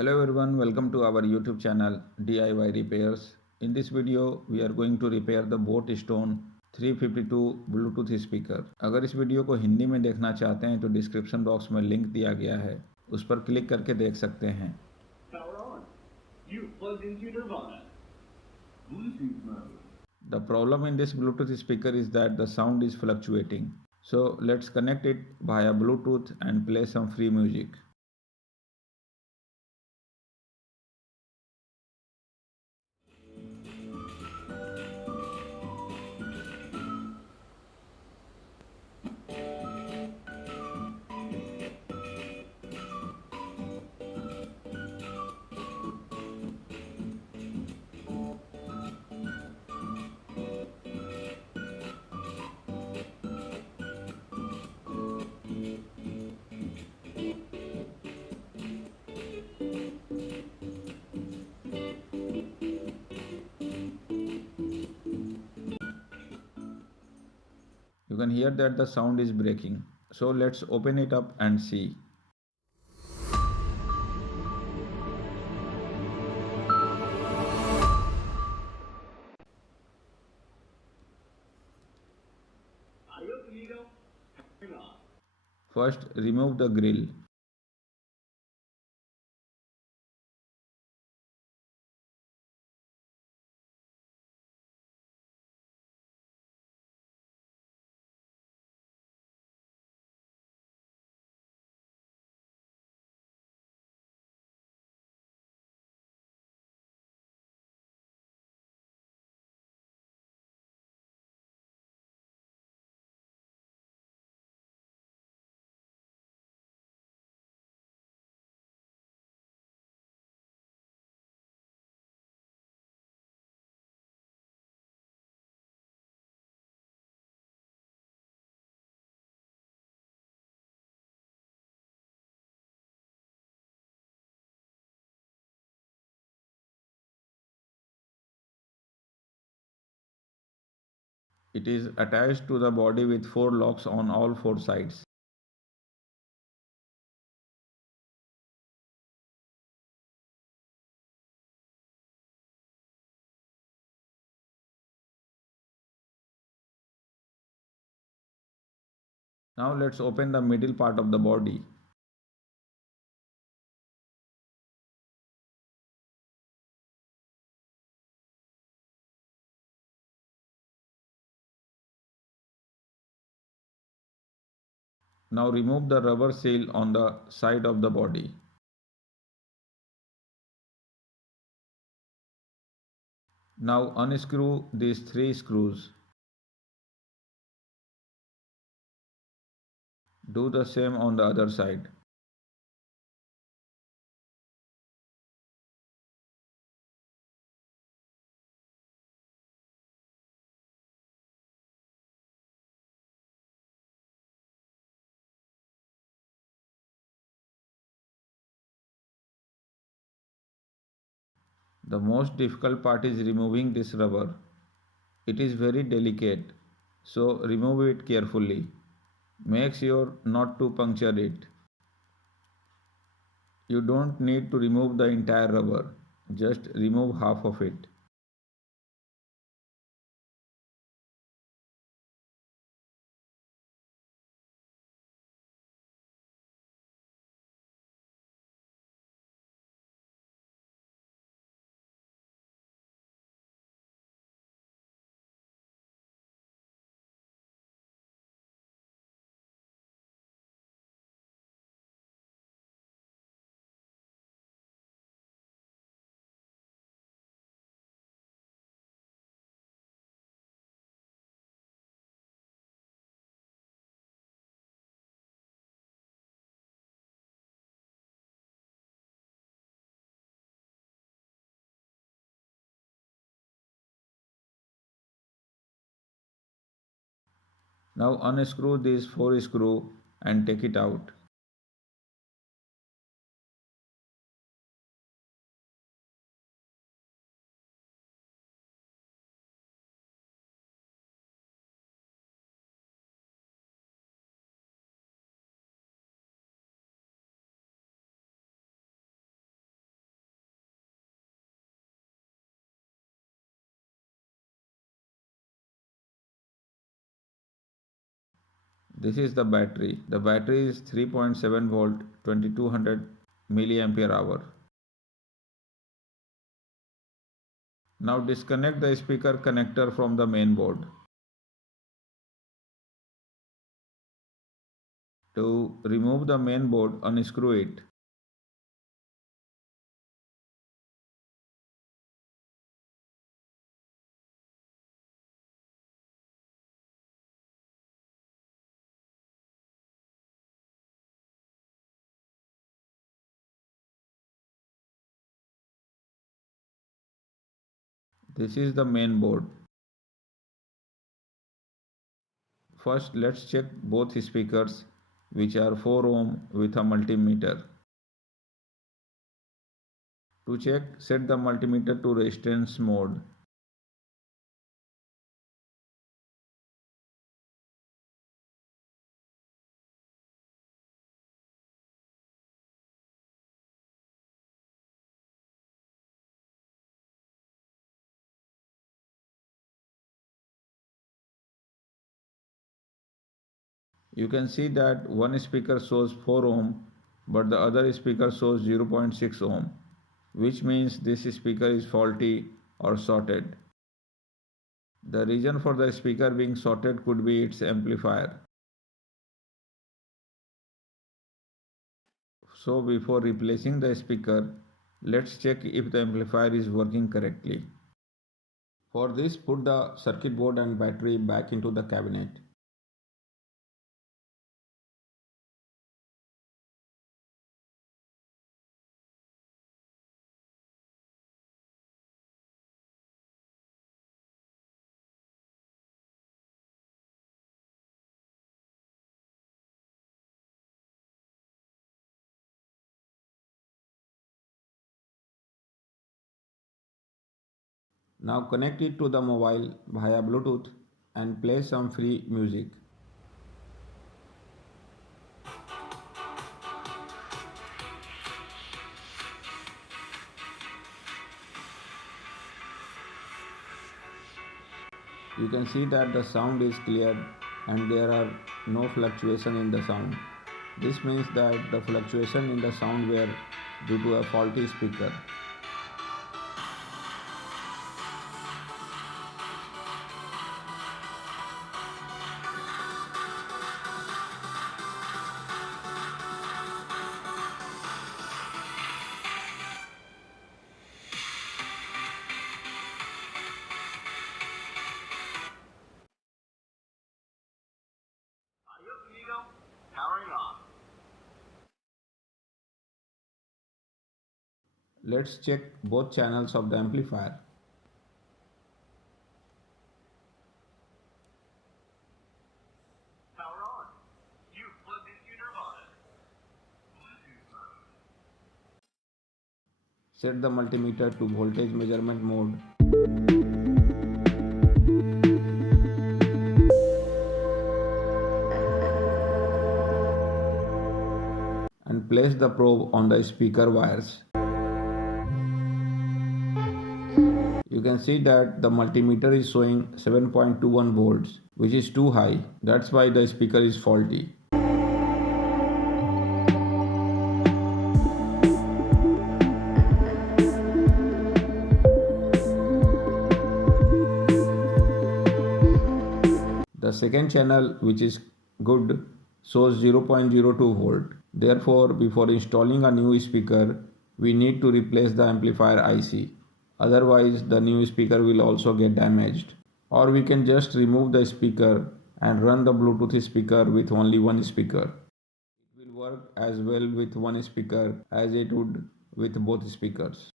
Hello everyone, welcome to our YouTube channel DIY Repairs. In this video, we are going to repair the boAt Stone 352 Bluetooth speaker. अगर इस video को हिंदी में देखना चाहते हैं तो डिस्क्रिप्शन बॉक्स में लिंक दिया गया है, उस पर क्लिक करके देख सकते हैं. The problem in this Bluetooth speaker is that the sound is fluctuating. So let's connect it via Bluetooth and play some free music. You can hear that the sound is breaking. So let's open it up and see. First, remove the grill. It is attached to the body with 4 locks on all 4 sides. Now let's open the middle part of the body. Now remove the rubber seal on the side of the body. Now unscrew these 3 screws. Do the same on the other side. The most difficult part is removing this rubber. It is very delicate, so remove it carefully. Make sure not to puncture it. You don't need to remove the entire rubber, just remove half of it. Now unscrew these 4 screws and take it out. This is the battery. The battery is 3.7 volt 2200 milliampere hour. Now disconnect the speaker connector from the main board. To remove the main board, unscrew it. This is the main board. First, let's check both speakers, which are 4 ohm with a multimeter. To check, set the multimeter to resistance mode. You can see that one speaker shows 4 ohm, but the other speaker shows 0.6 ohm, which means this speaker is faulty or shorted. The reason for the speaker being shorted could be its amplifier. So before replacing the speaker, let's check if the amplifier is working correctly. For this, put the circuit board and battery back into the cabinet. Now connect it to the mobile via Bluetooth and play some free music. You can see that the sound is clear and there are no fluctuation in the sound. This means that the fluctuation in the sound were due to a faulty speaker. Powering on. Let's check both channels of the amplifier. Power on. You've plugged into Nirvana. Set the multimeter to voltage measurement mode. And place the probe on the speaker wires. You can see that the multimeter is showing 7.21 volts, which is too high. That's why the speaker is faulty. The second channel, which is good, shows 0.02 volt. Therefore, before installing a new speaker, we need to replace the amplifier IC. Otherwise, the new speaker will also get damaged. Or we can just remove the speaker and run the Bluetooth speaker with only one speaker. It will work as well with one speaker as it would with both speakers.